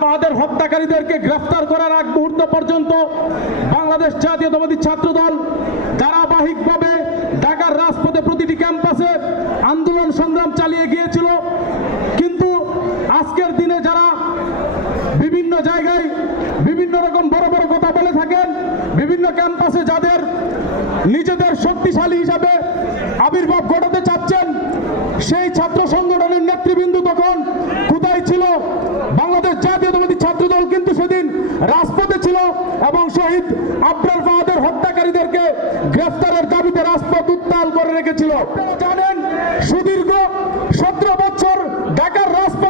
ফাহাদের হত্যাকারীদেরকে গ্রেফতার করার আগ মুহূর্ত পর্যন্ত বাংলাদেশ জাতীয়তাবাদী ছাত্রদল ধারাবাহিকভাবে ঢাকার রাজপথে প্রতিটি ক্যাম্পাসে আন্দোলন সংগ্রাম চালিয়ে গিয়েছিল। কিন্তু আজকের দিনে যারা বিভিন্ন জায়গায় বিভিন্ন রকম বড় বড় কথা বলে থাকেন, বিভিন্ন ক্যাম্পাসে যাদের নিজেদের শক্তিশালী হিসাবে আবির্ভাব ঘটাতে চাচ্ছেন, সেই ছাত্র সংগঠনের নেতৃবৃন্দ তখন কোথায় ছিল? বাংলাদেশ জাতীয়তাবাদী ছাত্রদল কিন্তু সেদিন রাজপথে ছিল এবং শহীদ আবরার ফাহাদের হত্যাকারীদেরকে গ্রেফতারের দাবিতে রাজপথ উত্তাল করে রেখেছিল। আপনারা জানেন, সুদীর্ঘ 17 বছর ঢাকার রাজপথ